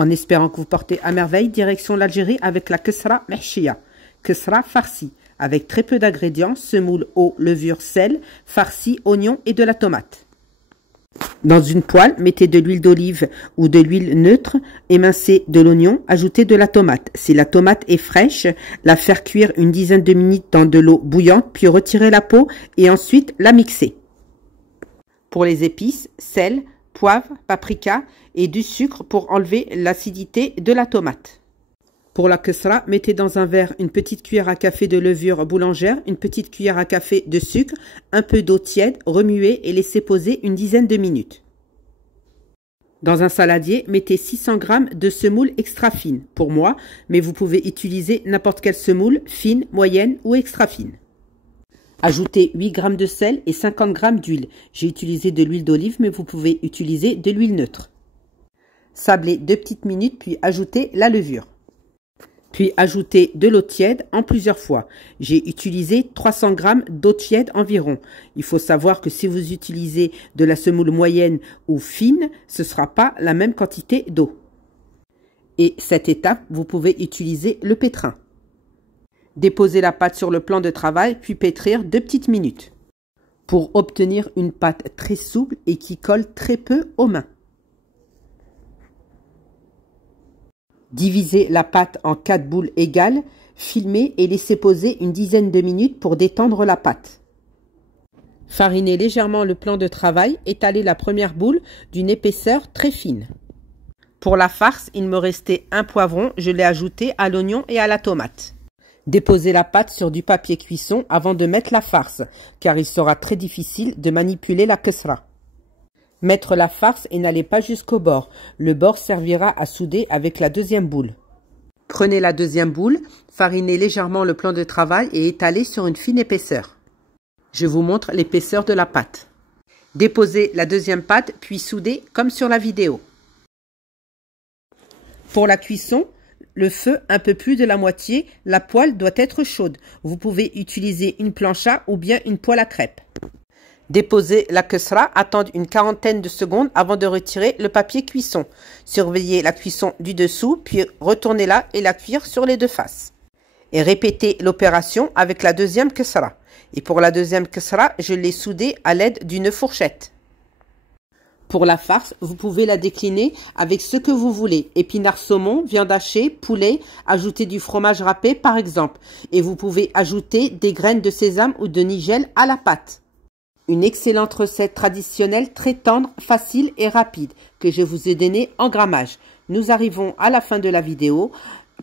En espérant que vous portez à merveille, direction l'Algérie avec la kesra mehchia, kesra farci, avec très peu d'ingrédients, semoule, eau, levure, sel, farci, oignon et de la tomate. Dans une poêle, mettez de l'huile d'olive ou de l'huile neutre, émincez de l'oignon, ajoutez de la tomate. Si la tomate est fraîche, la faire cuire une dizaine de minutes dans de l'eau bouillante, puis retirer la peau et ensuite la mixer. Pour les épices, sel, poivre, paprika et du sucre pour enlever l'acidité de la tomate. Pour la kesra, mettez dans un verre une petite cuillère à café de levure boulangère, une petite cuillère à café de sucre, un peu d'eau tiède, remuez et laissez poser une dizaine de minutes. Dans un saladier, mettez 600 g de semoule extra fine, pour moi, mais vous pouvez utiliser n'importe quelle semoule, fine, moyenne ou extra fine. Ajoutez 8 g de sel et 50 g d'huile. J'ai utilisé de l'huile d'olive, mais vous pouvez utiliser de l'huile neutre. Sablez 2 petites minutes, puis ajoutez la levure. Puis ajoutez de l'eau tiède en plusieurs fois. J'ai utilisé 300 g d'eau tiède environ. Il faut savoir que si vous utilisez de la semoule moyenne ou fine, ce ne sera pas la même quantité d'eau. Et cette étape, vous pouvez utiliser le pétrin. Déposez la pâte sur le plan de travail, puis pétrir 2 petites minutes. Pour obtenir une pâte très souple et qui colle très peu aux mains. Divisez la pâte en 4 boules égales, filmez et laissez poser une dizaine de minutes pour détendre la pâte. Farinez légèrement le plan de travail, étalez la première boule d'une épaisseur très fine. Pour la farce, il me restait un poivron, je l'ai ajouté à l'oignon et à la tomate. Déposez la pâte sur du papier cuisson avant de mettre la farce, car il sera très difficile de manipuler la kesra. Mettre la farce et n'allez pas jusqu'au bord. Le bord servira à souder avec la deuxième boule. Prenez la deuxième boule, farinez légèrement le plan de travail et étalez sur une fine épaisseur. Je vous montre l'épaisseur de la pâte. Déposez la deuxième pâte, puis soudez comme sur la vidéo. Pour la cuisson, le feu un peu plus de la moitié, la poêle doit être chaude. Vous pouvez utiliser une plancha ou bien une poêle à crêpes. Déposez la kesra, attendre une quarantaine de secondes avant de retirer le papier cuisson. Surveillez la cuisson du dessous, puis retournez-la et la cuire sur les deux faces. Et répétez l'opération avec la deuxième kesra. Et pour la deuxième kesra, je l'ai soudée à l'aide d'une fourchette. Pour la farce, vous pouvez la décliner avec ce que vous voulez. Épinards saumon, viande hachée, poulet, ajouter du fromage râpé par exemple. Et vous pouvez ajouter des graines de sésame ou de nigel à la pâte. Une excellente recette traditionnelle, très tendre, facile et rapide, que je vous ai donnée en grammage. Nous arrivons à la fin de la vidéo.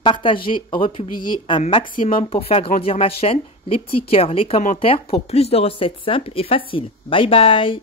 Partagez, republiez un maximum pour faire grandir ma chaîne. Les petits cœurs, les commentaires pour plus de recettes simples et faciles. Bye bye!